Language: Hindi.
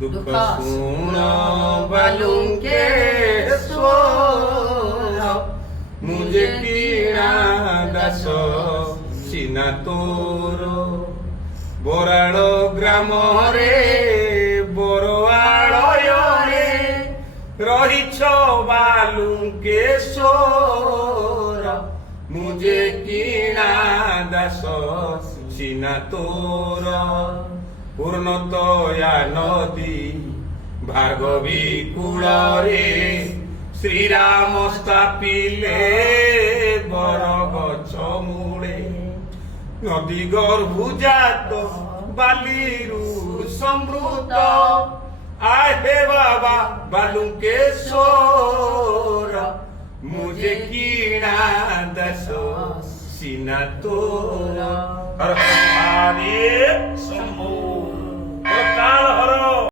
दुख सुण बालुकेश्वर मुझे कीणा दास सीना तोर बराड़ ग्राम रे बरवाड़य रे रहिछ बालुकेश्वर मुझे कीणा दास सीना तोर पूर्णतया नदी भार्गवी कूल रे श्रीराम स्थापिले बरगछ मूले नदी गर्भुजात बालीरु समृत आहे बाबा बालुकेश्वर मुझे कीणा दास सीना तोर हर हर महादेव शंभो काल हर